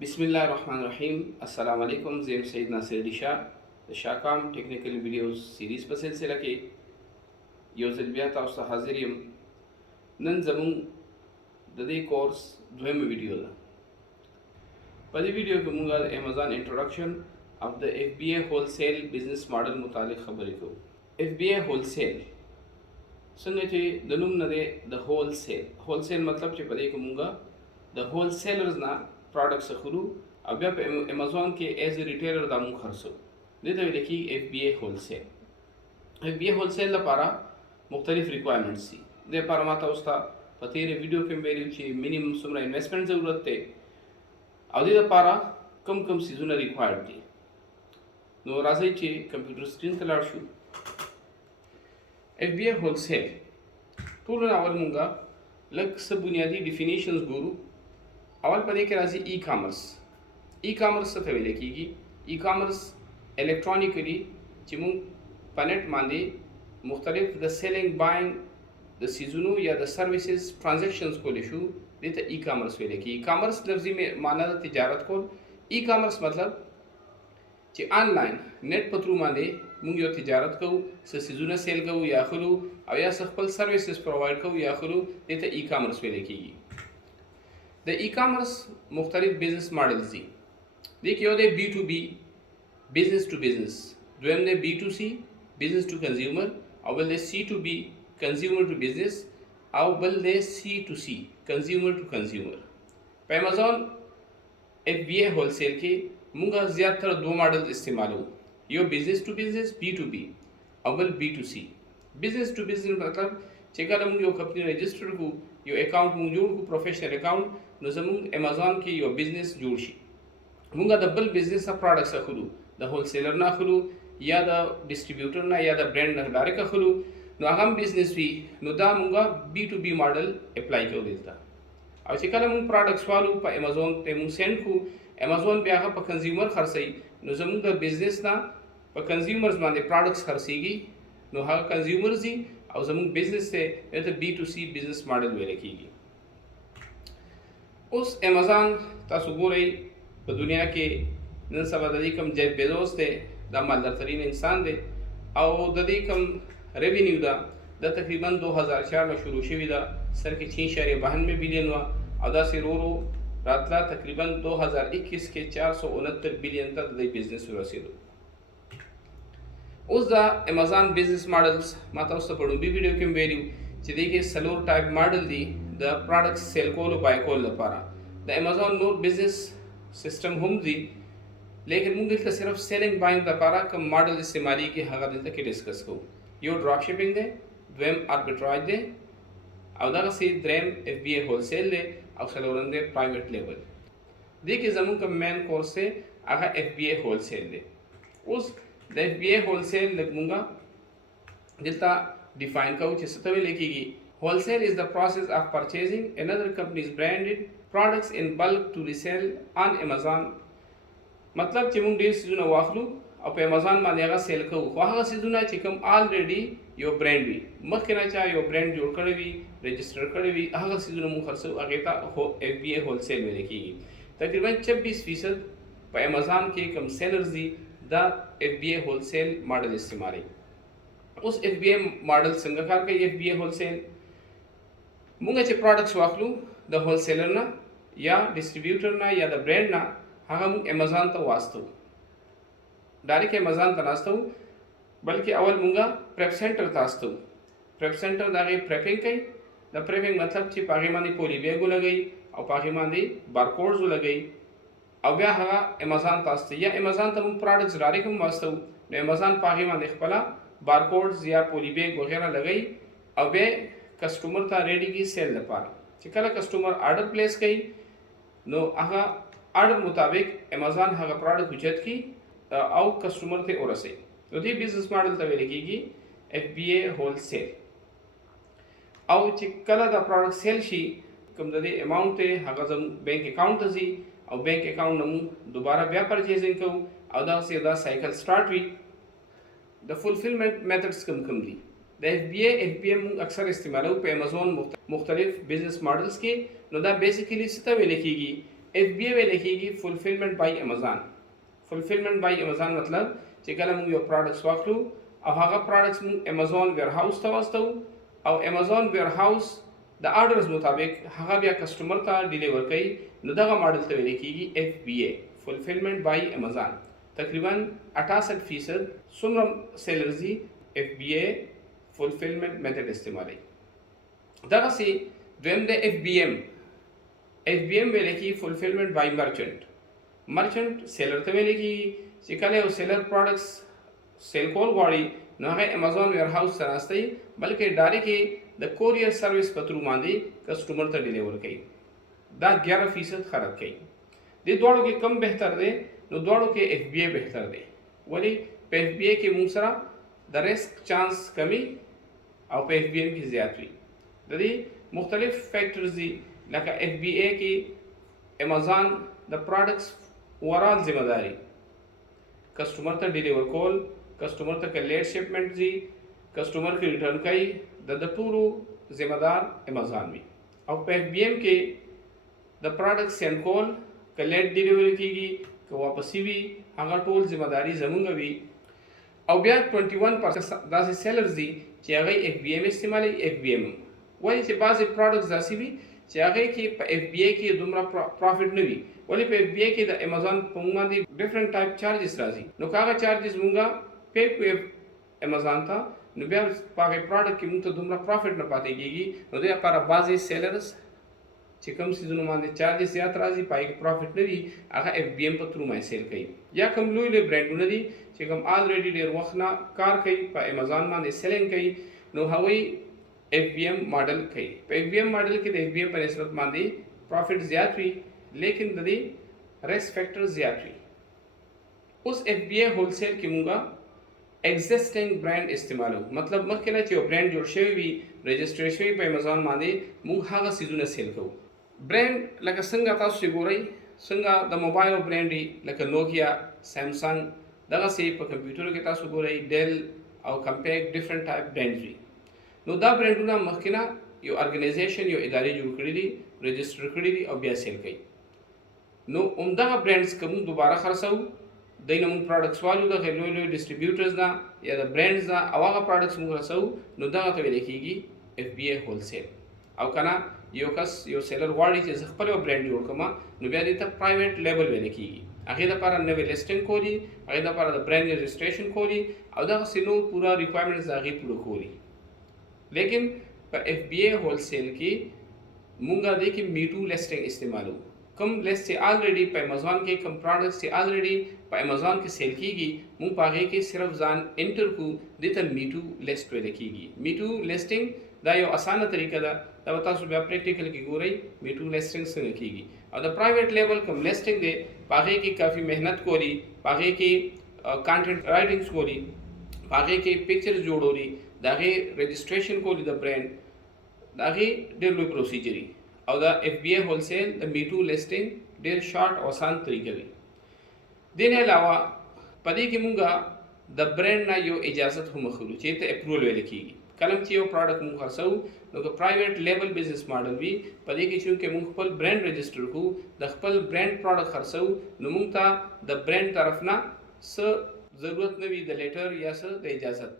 बिस्मिल्लाह रहमान रहीम अस्सलाम वालेकुम ज़ेम सैयद नासिर अली शाह د شاکام ټیکنیکل ویډیوز سیریز په سلسله کې یو ځل بیا تاسو ته حاضر یم. نن زموږ د دې کورس دویمه ویډیو ده. په دې ویډیو کې موږ د امازون انټروډکشن اف د FBA هولسیل بزنس ماډل متعلق خبرې کوو. FBA هولسیل څنګه چې د نوم نه دی د هولسیل مطلب چې په دې کې موږ د هولسیلرز نه پروډکټس اخلو او بیا په امازون کې ایز ا ریټیلر دا موږ خرڅو. دې ته ویل کېږي FBA هولسیل. FBA هولسیل لپاره مختلف ریکوایرمنټس دي. دې لپاره ما تاسو ته په تېرې ویډیو کې ویلي چې مینیمم څومره انویسټمنټ ضرورت دی او دې لپاره کم سیزونه ریکوایرډ دي. نو راځئ چې کمپیوټر سکرین ته لاړ شو. FBA هولسیل ټولو نه اول مونږه لږ څه بنیادي ډیفینیشنز ګورو. اول په دې کې راځي ای کامرس. ای کامرس څه ته ویل کېږي؟ ای کامرس الکترونیکلی چې مونږ په نت باندې مختلف د سیلینګ باینګ د سیزونو یا د سرویسز ټرانزیکشنز کولی شو. دې ته ای کامرس ویل کېږي. کامرس لفظي معنی د تجارت کول. ای کامرس مطلب چې آنلاین نت په تھرو باندې موږ یو تجارت کوو، څه سیزونه سیل کوو یا اخلو او یا څه خپل سرویسز پرووایډ کوو یا اخلو. دې ته ای کامرس ویل کېږي. د ای کامرس مختلف بزنس ماډلز دي. دې کې یو دی B2B بزنس ټو بزنس، دویم دی B2C بزنس ټو کنزیومر، او بل دی C2B کنزیومر ټو بزنس، او بل دی C2C کنزیومر ټو کنزیومر. په امازون FBA هولسیل کې موږ زیاتره دوه ماډل استعمالو. یو بزنس ټو بزنس B2B او بل B2C. بزنس ټو بزنس مطلب چې کله موږ یو کمپنی رجسټر کو، یو اکاونټ موږ جوړ کو، پروفیشنل اکاونټ، نو زموږ امازون کې یو بزنس جوړ شي. موږ د بل بزنس نه پروډکټس اخلو، د هولسیلر نه اخلو یا د ډسټریبیوټر نه یا د برانډ نه ډایرکټ اخلو. نو هغه بزنس وي، نو دا موږ B2B ماډل اپلای کوو دلته. او چې کله موږ پروډکټس والو په امازون ته موږ سند کو، امازون بیا هغه په کنزیومر خرڅوي، نو زموږ د بزنس نه په کنزیومرز باندې پروډکټس خرڅېږي، نو هغه کنزیومرز دي او زموږ بزنس ته ته B2C بزنس ماډل ویل کېږي. اوس امازون تاسو ګورئ په دنیا کې نن سبا د دې کوم جیف بیزوس دی، دا مالدار ترین انسان دی او د دې کوم ریونیو ده دا تقریبا 2004 نه شروع شوې ده، سر کې 6.92 بلین وه او داسې ورو راتله تقریبا 2021 کې 469 بلین ته د دې بزنس ورسېدو. اوس دا امازون بزنس ماډلز ما تاسو ته په لومړي ویډیو کې ویلي چې دې کې څلور ټایپ ماډل دي د پروډکټس سیل کولو بای کول لپاره. د امازون نور بزنس سسٹم هم دي، لیکن موږ دلته صرف سیلینګ باینګ لپاره کوم ماډل استعمالي کې هغه دلته کې ډسکس کوو. یو ډراپ شپینګ دی، دویم آربیټراج دی، او دغسې دریم FBA هولسیل دی، او څلورم دی پرایویټ لیبل. دې کې زموږ کوم مین کورس دی هغه FBA هولسیل دی. اوس د FBA هولسیل لږ موږ دلته ډیفاین کوو چې څه ته ویل کېږي. Wholesale is the process of purchasing another company's branded products in bulk to resell on Amazon. مطلب چې موږ ډېر سیزونه واخلو او په امازون باندې هغه سیل کوو، خو هغه سیزونه چې کوم آلریډي یو برانډ وي، مخکې نه چا یو برانډ جوړ کړی وي، رجسټر کړی وي، هغه سیزونه موږ خرڅوو، هغې ته FBA هولسیل ویل کېږي. تقریبا 26% په امازون کې کوم سیلرز دي دا FBA هولسیل ماډل استعمالوي. اوس FBA ماډل څنګه کار کوي؟ FBA هولسیل موږ چې پروډکټس واخلو د هولسیلر نه یا ډسټریبیوټر نه یا د برانډ نه، هغه موږ امازون ته واستو، ډایرکټ امازون ته ناستو، بلکې اول موږ پریپ سینټر ته استو. پریپ سینټر د هغې پریپینګ کوي. د پریپینګ مطلب چې په هغې باندې پولی بیګ ولګوي او په هغې باندې بارکوډز ولګوي او بیا هغه امازون ته استوي. یا امازون ته موږ پروډکټس ډایرکټ هم واستو، نو امازون په هغې باندې خپله بارکوډز یا پولی بیګ وغیره لګوي او بیا کسټمر ته ریډي کی سیل لپاره. چې کله کسټمر آرډر پلیس کوي، نو هغه آرډر مطابق امازون هغه پروډکټ اوچت کی او کسټمر ته ورسوي. نو دې بزنس ماډل ته ویل کېږي FBA هولسیل. او چې کله دا پروډکټ سیل شي، کوم د دې اماونټ دی هغه زموږ بینک اکاونټ ته ځي او بینک اکاونټ نه موږ دوباره بیا پرچیزنګ کوو او دغسې دا سایکل سټارټ وي. د فولفلمنټ میتھډس کوم دي؟ د FBA موږ اکثر استعمالو په امازون مختلف بزنس ماډلز کې. نو دا بیسیکلی څه ته ویل کېږي FBA ویل کېږي فولفلمنٹ بای امازان. فولفلمنٹ بای امازان مطلب چې کله موږ یو پروډکټس واخلو او هغه پروډکټس موږ امازون ویر هاوس ته واستو او امازون ویر هاوس د آرډرز مطابق هغه بیا کسٹمر ته ډیلیور کوي، نو دغه ماډل ته ویل کېږي FBA فولفلمنٹ بای امازان. تقریبا 68% څومره سیلرز دي FBA فولفلمنٹ میتھډ استعمالوي. دغسې دویم د FBM ویل کېږي فولفلمنٹ بای مرچنټ. مرچنټ سیلر ته ویل کېږي چې کله یو سیلر پروډکټس سیل کول غواړي نو هغه امازون ویر هاوس ته راستوي، بلکې ډایرکټ د کوریر سروس په تھرو باندې کسټمر ته ډیلیور کوي. دا 11% خراب کوي. دې دواړو کې کم بهتر دی؟ نو دواړو کې FBA بهتر دی. ولی په FBA کې موږ سره د ریسک چانس کمی او په FBM کې زیات وي. د دې مختلف فیکٹرز دي لکه FBA کې امازون د پروډکټس اوورال ذمہ داری کسٹمر ته ډیلیور کول، کسٹمر ته که لیټ شپمنټ ځي کسٹمر کې ریټرن کوي، د ټولو ذمہ دار امازون وي. او په FBM کې د پروډکټ سینډ کول که لیټ ډیلیوري کېږي که واپسي وي هغه ټول ذمہ داری زمونږ وي. او بیا 21% داسې سیلرز دي چې هغه FBM استعمالوي. FBM وایي چې بعضې پروډکټس داسې وي چې هغې کې په FBA کې دومره پرافټ نه وي، ولې په FBA کې د امازون په موږ باندې ډفرنٹ ټایپ چارجز راځي، نو که هغه چارجز مونږه پے کوو امازون ته نو بیا په هغې پروډکټ کې مونږ ته دومره پرافټ نه پاتې کېږي. نو دې لپاره بعضې سیلرز چې کوم سیزونو باندې چارجز زیات راځي په هغې کې پرافټ نه وي هغه FBM په تھرو باندې سیل کوي. یا کوم لوی لوی برانډونه دي چې کوم آلریډي ډېر وخت نه کار کوي په امازون باندې سیلینګ کوي، نو هغوی FBM ماډل کوي. په FBM ماډل کې د FBA په نسبت باندې پرافټ زیات وي لیکن د دې ریسک فیکٹر زیات وي. اوس FBA هولسیل کې مونږه ایگزسټینګ برانډ استعمالو، مطلب مخکې نه چې یو برانډ جوړ شوی وي رجسټر شوی په امازون باندې مونږ هغه سیزونه سیل کوو. برانډ لکه څنګه تاسو چې ګورئ څنګه د موبایل برانډ لکه نوکیا، سامسنګ، دغسې په کمپیوټرو کې تاسو ګورئ ډیل او کمپیک ډفرنٹ ټایپ برانډز وي. نو دا برانډونه مخکې نه یو ارګنایزیشن یو ادارې جوړ کړي دي، رجسټر کړي دي او بیا سیل کوي. نو همدغه برانډز که موږ دوباره خرڅوو دوی نه موږ پروډکټس والو د لوی لوی ډسټریبیوټرز نه یا د برانډز نه او هغه پروډکټس موږ رسوو نو دغه ته ویل کېږي FBA هولسیل. او که نه یو کس یو سیلر غواړي چې زه خپل یو برانډ جوړ کړم نو بیا دې ته پرایویټ لیبل ویل کېږي. هغې دپاره نوې لیسټینګ کولی، هغې دپاره د برانډ رجسټریشن کولی او دغسې نور پوره ریکوایرمنټس د هغې پوره کولی. لیکن په FBA هولسیل کې مونږه دې کې میټو لیسټینګ استعمالو. کوم لیست چې آلریډي په امازون کې کوم پروډکټس چې آلریډي په امازون کې سیل کېږي مونږ په هغې کې صرف ځان انټر کړو، دې ته میټو لیسټ ویل کېږي. میټو لیسټینګ دا یو اسانه طریقه ده، دا به تاسو بیا پریکټیکل کې ګورئ میټو لیسټینګ څنګه کېږي. او د پرایویټ لیبل کوم لیسټینګ دی په هغې کې کافي محنت کولی، په هغې کې کانټینټ رایټینګس کولی، په هغې کې پکچرز جوړولی، د هغې رجسټریشن کولی د برانډ، د هغې ډېر لوی پروسیجر وي. او د FBA هولسیل د میټو لیسټینګ ډېر شارټ او آسان طریقه وي. دې نه علاوه په دې کې مونږه د برانډ نه یو اجازت هم اخلو چې ته اپروول ویل کېږي. کله چې یو پروډکټ مونږ خرڅوو نو که پرایویټ لیبل بزنس ماډل وي په دې کې چونکې مونږ خپل برانډ رجسټر کوو، د خپل برانډ پروډکټ خرڅوو نو مونږ ته د برانډ طرف نه څه ضرورت نه وي د لیټر یا څه د اجازت.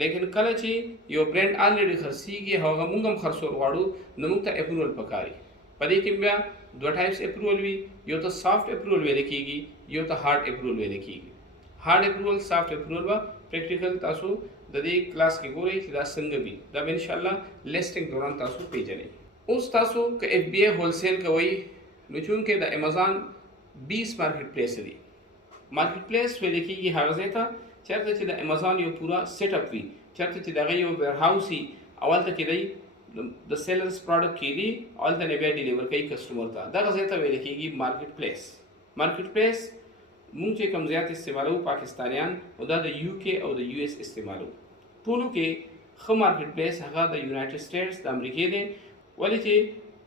لیکن کله چې یو برانډ آلریډي خرڅېږي هغه مونږ هم خرڅول غواړو نو مونږ ته اپروول پکاري. په دې کې بیا دوه ټایپس اپروول وي، یو ته سافټ اپروول ویل کېږي، یو ته هارډ اپروول ویل کېږي. هارډ اپروول سافټ اپروول به پریکټیکل تاسو د دې کلاس کې ګورئ چې دا څنګه وي، دا به انشاءالله لیسټینګ دوران تاسو پیژنئ. اوس تاسو که FBA هولسیل کوئ نو چونکې د امازون 20 مارکیټ پلیس دي. مارکیټ پلیس ویل کېږي هغه ځای ته چېرته چې د امازون یو پوره سیټ اپ وي، چېرته چې د هغې یو ویر هاوس وي، اولته کې دی د سیلرز پروډکټ کېږي اولته نه بیا ډیلیور کوي کسټمر ته، دغه ځای ته ویل کېږي مارکیټ پلیس. مارکیټ پلیس مونږ چې کوم زیات استعمالو پاکستانیان او دا د UK او د US استعمالو. ټولو کې ښه مارکیټ پلیس هغه د یونایټډ سټیټس د امریکې دی، ولې چې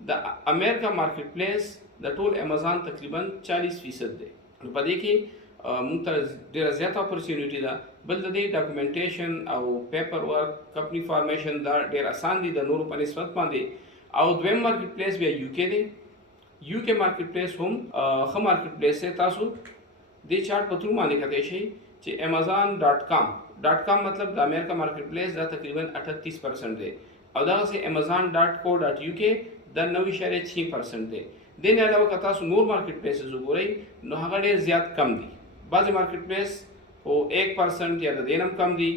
د امریکا مارکیټ پلیس د ټول امازون تقریبا 40% دی. نو په دې کې مونږ ته ډېره زیاته اپورچونیټي ده. بل د دې ډاکومنټیشن او پیپر ورک کمپنی فارمیشن دا ډېر اسان دي د نورو په نسبت باندې. او دویم مارکیټ پلیس بیا UK دی. یو کې مارکیټ پلیس هم ښه مارکیټ پلیس دی. تاسو دې چارت په تھرو باندې کتلی شئ چې amazon.com مطلب د امریکا مارکیټ پلیس دا تقریبا 38% دی او دغسې amazon.co.uk دا 9.6% دی. دې نه علاوه که تاسو نور مارکیټ پلیسز وګورئ نو هغه ډېر زیات کم دي. بعضې مارکیټ پلیس خو 1% یا د دې نه هم کم دي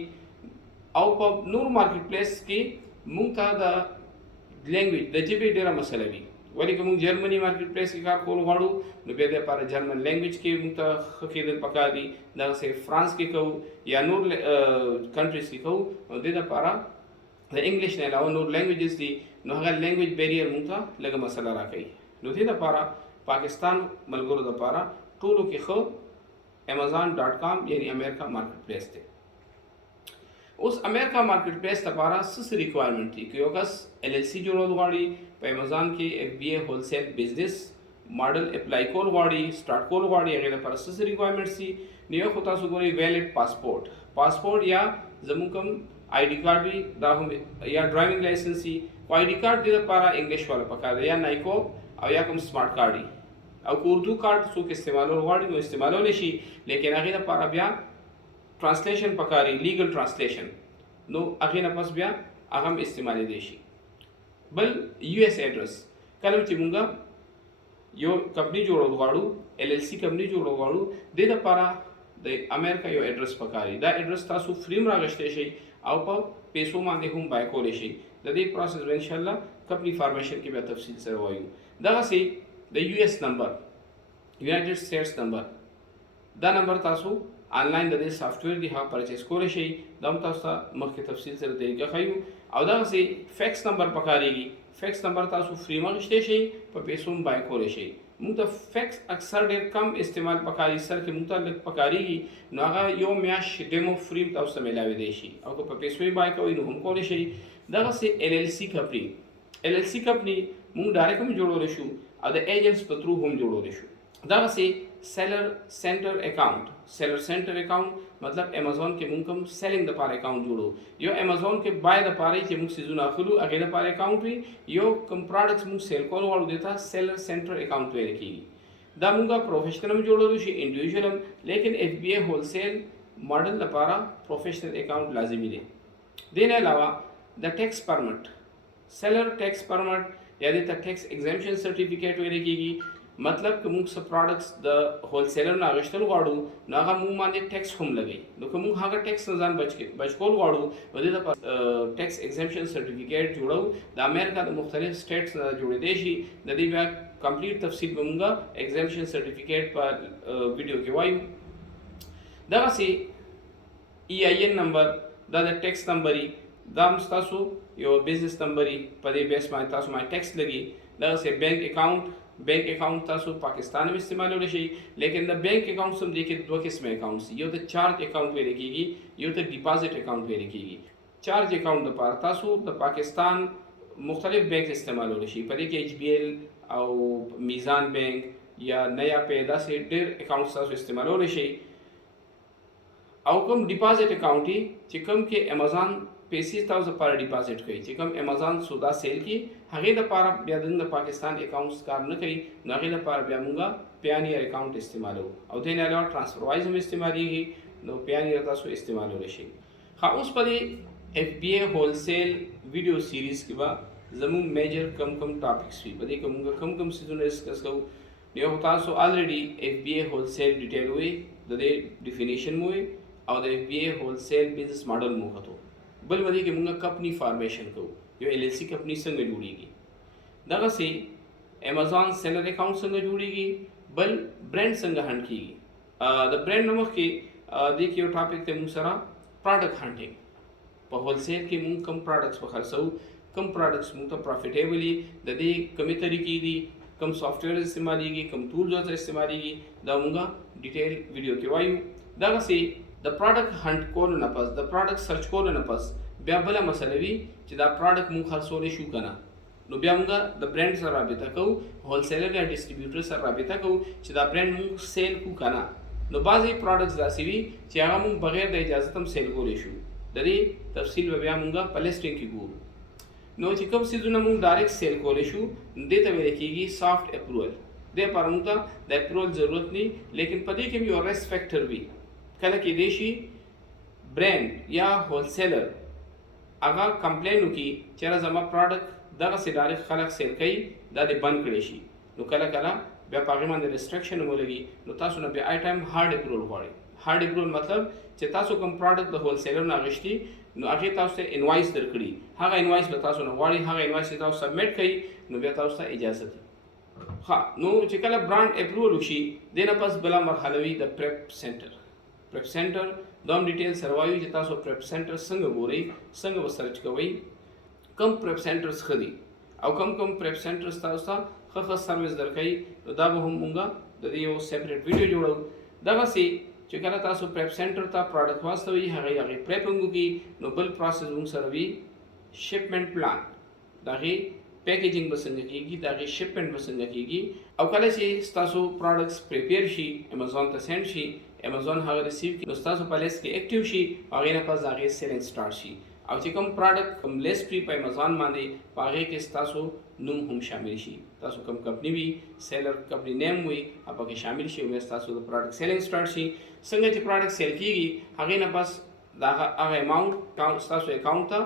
او په نور مارکیټ پلیس کې موږ ته د لینګویج د ژبې ډېره مسله وي. ولې که موږ جرمني مارکیټ پلیس کې کار کول غواړو نو بیا د لپاره جرمن لینګویج کې موږ ته ښه کېدل پکار دي. دغسې فرانس کې کوو یا نور کنټریز کې کوو نو دې دپاره د انګلیش نه علاوه نور لینګویجز دي نو هغه لینګویج بیریر موږ ته لږه مسله راکوي. نو دې دپاره پاکستان ملګرو دپاره ټولو کې ښه amazon.com یعنی امریکا مارکیټ پلیس دی. اوس امریکا مارکیټ پلیس لپاره څه ریکوایرمنټ دي؟ که یو کس LLC جوړول غواړي په امازون کې FBA هولسیل بزنس ماډل اپلای کول غواړي سٹارټ کول غواړي هغې لپاره څه ریکوایرمنټس دي؟ نو یو خو تاسو ګورئ ویلډ پاسپورټ یا زموږ کوم ID کارډ وي دا هم یا ډرایوینګ لایسنس وي. خو ID کارډ دې لپاره انګلیش والا پکار دی یا نایکو او یا کوم سمارټ کارډ وي او که اردو کارډ څوک استعمالول غواړي نو استعمالولی شي لیکن هغې لپاره بیا ټرانسلیشن پکاري لیګل ټرانسلیشن نو هغې نه پس بیا هغه هم استعمالیدی شي. بل US ایډرس کله چې مونږ یو کمپنی جوړول غواړو LLC کمپنی جوړول غواړو دې دپاره د امریکا یو ایډرس پکاري. دا ایډرس تاسو فري هم راغشتی شئ او په پیسو باندې هم بای کولی شئ. د دې پروسس به انشاءالله کمپنی فارمیشن کې بیا تفصیل سره وایو. دغسې د US نمبر یونایټډ سټیټس نمبر دا نمبر تاسو آنلاین د دې سافټویر دی هغه پرچیز کولی شئ. دا هم تاسو ته مخکې تفصیل سره طریقه ښیو. او دغسې فیکس نمبر پکارېږي. فیکس نمبر تاسو فري هم اخیستی شئ په پیسو هم بای کولی شئ. موږ ته فیکس اکثر ډېر کم استعمال پکاري سر کې موږ ته لږ پکارېږي نو هغه یو میاشت ډیمو فري هم تاسو ته میلاویدی شي او که په پیسو یې بای کوئ نو هم کولی شئ. دغسې LLC کمپني موږ ډایرکټ هم جوړولی شو او د ایجنټس په تھرو هم جوړولی شو. دغسې سیلر سینټر اکاؤنټ مطلب امازون کې موږ کوم سیلینګ دپاره اکاؤنټ جوړو. یو امازون کې بای دپاره چې موږ څیزونه اخلو هغې دپاره اکاؤنټ وي. یو کوم پراډکټس موږ سیل کول غواړو دې ته سیلر سینټر اکاؤنټ ویلی کېږي. دا موږ پروفیشنل هم جوړولی شي انډیویژل هم لیکن FBA هولسیل ماډل دپاره پروفیشنل اکاؤنټ لازمي دی. دې نه علاوه د ټیکس پرمټ سیلر ټیکس پرمټ یا دې ته ټیکس ایگزمپشن سرټیفیکیټ ویلی کېږي. مطلب که موږ څه پراډکټس د هولسیلر نه اخیستل غواړو نو هغه موږ باندې ټیکس هم لګوي. نو که موږ هغه ټیکس نه ځان بچ کول غواړو نو دې لپاره ټیکس ایگزمپشن سرټیفیکیټ جوړو. د امریکا د مختلف سټیټس نه جوړېدی شي. د دې بیا کمپلیټ تفصیل به موږ ایگزمپشن سرټیفیکیټ په ویډیو کې وایو. دغسې EIN نمبر دا د ټیکس نمبر وي. دا هم ستاسو یو بزنس نمبر وي په دې بیس باندې تاسو باندې ټیکس لګي. دغسې بینک اکاؤنٹ تاسو پاکستان میں استعمالولی شي لیکن د بینک اکاؤنټس هم دې کې دوه قسمه اکاؤنټس یو ته چارج اکاؤنٹ ویل کېږي یو ته ډیپازټ اکاؤنٹ ویل کېږي. چارج اکاؤنٹ لپاره تاسو د پاکستان مختلف بینک استعمالولی شي په دې کې HBL او میزان بینک یا نیا پے داسې ډېر اکاؤنټس تاسو استعمالولی شي. او کوم ډیپازټ اکاؤنٹ چې کوم کې امازون پیسې تاسو لپاره ډیپازټ کوي چې کوم امازون سودا سیل کی هغې لپاره بیا د پاکستان اکاؤنټس کار نه کوي نو هغې لپاره بیا موږ پیانیر اکاؤنٹ استعمالوو او دې نه علاوه ټرانسفر وایز هم استعمالیږي نو پیانیر تاسو استعمالولی شي. ښه اوس په دې FBA هولسیل ویډیو سیریز کې به زموږ میجر کم ټاپکس وي په دې کې موږ کم څیزونه ډسکس کوو. یو تاسو الریډي FBA هولسیل ډیټیل وي د دې ډیفینیشن مو او د FBA هولسیل بزنس ماډل مو کتو. بل ودی کې موږ کمپنی فارمیشن کوو یو LLC کمپنی څنګه جوړیږي. دغسې امازون سیلر اکاؤنٹ څنګه جوړیږي بل برانډ څنګه هنټ کیږي. د برانډ نه مخکې دې کې یو ټاپک دی موږ سره پراډکټ هنټینګ. په هولسیل کې موږ کم پراډکټس وخرڅوو کم پراډکټس موږ ته پروفیټیبل د دې کمې طریقې دي کم سافټویر استعمالیږي کم ټولز ورته استعمالیږي دا موږ ډیټیل ویډیو کې وایو. دغسې د پراډکټ هنټ کولو نه پس د پراډکټ سرچ کولو نه پس بیا بله مسله وي چې دا پراډکټ موږ خرڅولی شو که نه نو بیا موږ د برانډ سره رابطه کوو هولسیلر یا ډسټریبیوټر سره رابطه کوو چې دا برانډ موږ سیل کړو که نه. نو بعضې پراډکټس داسې وي چې هغه موږ بغیر د اجازت هم سیل کولی شو. د دې تفصیل به بیا موږ په لیسټینګ کې ګورو. نو چې کوم سیزونه موږ ډایرکټ سیل کولی شو دې ته ویل کېږي سافټ اپروول. دې لپاره موږ ته د اپروول ضرورت نه، لیکن په دې کې یو ریسک فیکټر وي. کله کېدای شي برانډ یا هولسیلر هغه کمپلین وکړي چې یاره زما پروډکټ دغسې ډایرکټ خلک سیل کوي، دا دې بند کړی شي. نو کله کله بیا په هغې باندې ریسټرکشن ولګي، نو تاسو نه بیا آی ټایم هارډ اپروول غواړي. هارډ اپروول مطلب چې تاسو کوم پروډکټ د هولسیلر نه اخیستي، نو هغې تاسو ته انوایس درکړي، هغه انوایس به تاسو نه غواړي، هغه انوایس چې تاسو سبمیټ کوي، نو بیا تاسو ته اجازه دي. ها نو چې کله برانډ اپروول وشي، دې نه پس بله مرحله وي د پریپ سینټر. پریپ سینټر دا هم ډیټیل سره وایو چې تاسو پریپ سینټر څنګه ګورئ، څنګه به سرچ کوئ، کم پریپ سینټرز ښه دي او کم پریپ سینټرز تاسو ته ښه سروس درکوي. نو دا به هم مونږ د دې یو سیپریټ ویډیو جوړو. دغسې چې کله تاسو پریپ سینټر ته پروډکټ واستوئ، هغې پریپنګ وکړي، نو بل پروسس مونږ سره وي شپمنټ پلان. د هغې پیکیجنګ به څنګه کېږي، د هغې شپمنټ به څنګه کېږي، او کله چې ستاسو پروډکټس پریپیر شي، امیزون ته سینډ شي، امیزون هغه ریسیو کړي، نو ستاسو په لیست کې اکټیو شي، هغې نه پس د هغې سیلنګ سټارټ شي. او چې کوم پروډکټ کوم لیست پرې په امیزون باندې، په هغې کې ستاسو نوم هم شامل شي، تاسو کوم کمپني وي، سیلر کمپني نیم وي، هغه پکې شامل شي، او بیا ستاسو د پروډکټ سیلنګ سټارټ شي. څنګه چې پروډکټ سیل کېږي، هغې نه پس د هغه اماونټ ستاسو اکاونټ ته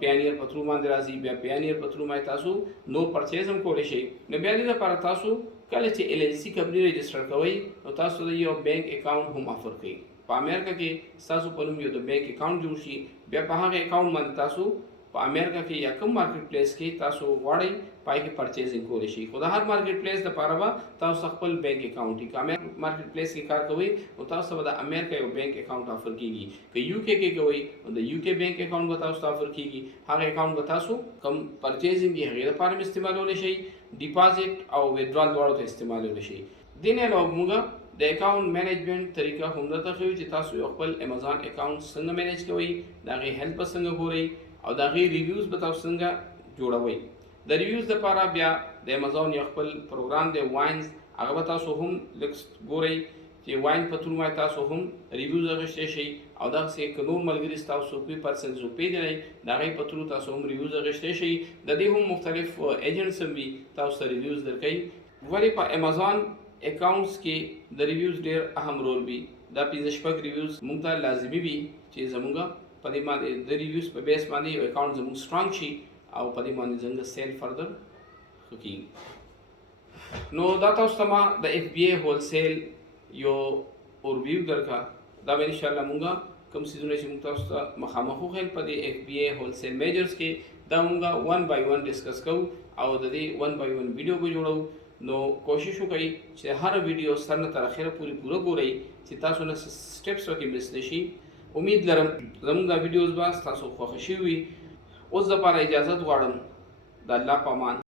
پیانیر په تھرو باندې راځي. بیا پیانیر په تھرو باندې تاسو نو پرچیز هم کولی شئ. نو بیا دې لپاره تاسو کله چې ایل ایل سی کمپني رجسټر کوئ، نو تاسو د یو بینک اکاونټ هم آفر کوي. په امریکا کې ستاسو په نوم یو د بینک اکاونټ جوړ شي، بیا په هغه اکاونټ باندې تاسو په امریکا کې یا کوم مارکیټ پلیس کې تاسو غواړئ پای کې پرچیزنګ کولی شئ. خو د هر مارکیټ پلیس دپاره به تاسو خپل بینک اکاونټ وي. که مارکیټ پلیس کې کار کوئ، نو تاسو به د امریکا یو بینک اکاونټ آفر کېږي. که یو کې کوئ، نو د یو کې بینک اکاونټ به تاسو ته آفر کېږي. هغه اکاونټ به تاسو کوم پرچیزنګ یې هغې لپاره هم استعمالولی شئ، ډیپازټ او ویدرال دواړو ته استعمالولی شئ. دې نه علاوه موږ د اکاونټ مینجمنټ طریقه هم درته ښیو چې تاسو یو خپل امیزون اکاونټ څنګه مینیج کوئ، د هغې هیلپ به څنګه ګورئ، او د هغې ریویوز به تاسو څنګه جوړوئ. د ریویوز دپاره بیا د امیزون یو خپل پروګرام دی واینز، هغه به تاسو هم لږ ګورئ چې واین په تھرو باندې تاسو هم ریویوز اخیستی شئ. او دغسې که نور ملګري ستاسو کوئی پرسن جو پیژنئ، د هغې په تھرو تاسو هم ریویوز اخیستی شئ. د دې هم مختلف ایجنټس هم وي، تاسو ته ریویوز درکوي. ولې په امیزون اکاونټس کې د ریویوز ډېر اهم رول وي. دا 5-6 ریویوز موږ ته لازمي وي چې زموږ په دې باندې د ریویوز په بیس باندې یو اکاونټ زموږ سترانګ شي، او په دې باندې زموږ سیل فردر ښه کېږي. نو دا تاسو ته ما د FBA هولسیل یو اورویو درکړه. دا به انشاءالله موږ کوم څیزونه چې موږ تاسو ته مخامخ وښیل په دې FBA هولسیل میجرز کې، دا موږ 1 by 1 ډسکس کوو، او د دې 1 by 1 ویډیو به جوړو. نو کوشش وکړئ چې هر ویډیو سر نه تر اخره پوره ګورئ چې تاسو نه سټیپس پکې مس نه شي. امید لرم زموږ دا ویډیوز به ستاسو خوښه شوي وي. اوس دپاره اجازت غواړم. د الله په امان.